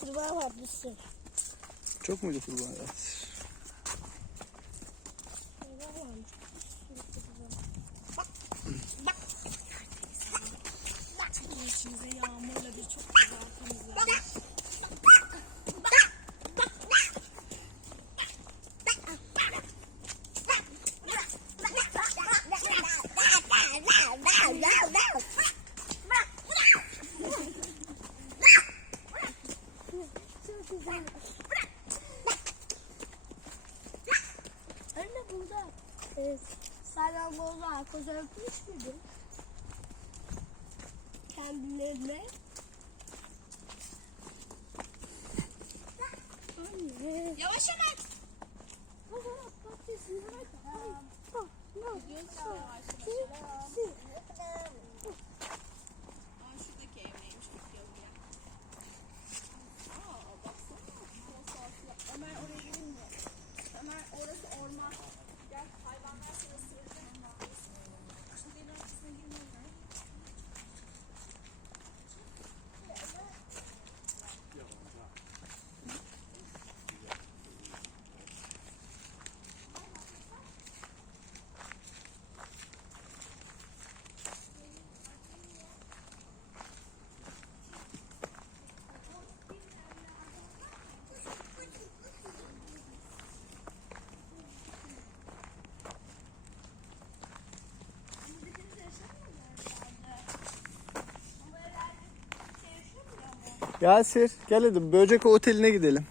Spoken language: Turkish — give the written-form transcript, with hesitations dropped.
kurbağa var bir sürü. Çok muydu kurbağa? Evet. Kurbağa varmış. Bunun içimize yağmurla bir çok güzel temizlenmiş. Anne burada salyangozlar koza öpmüş müydün? Kendilerine. Anne. Yavaş hemen. Aa, şuradaki evdeymiş. Bakıyorum ya. Aa, baksana. Nasıl aslı. Ömer oraya girin mi? Ömer orası orman. Gel hayvanlar seni ısıracak. Şimdi evin ortasına girmiyorlar. Yasir gel hadi böcek oteline gidelim.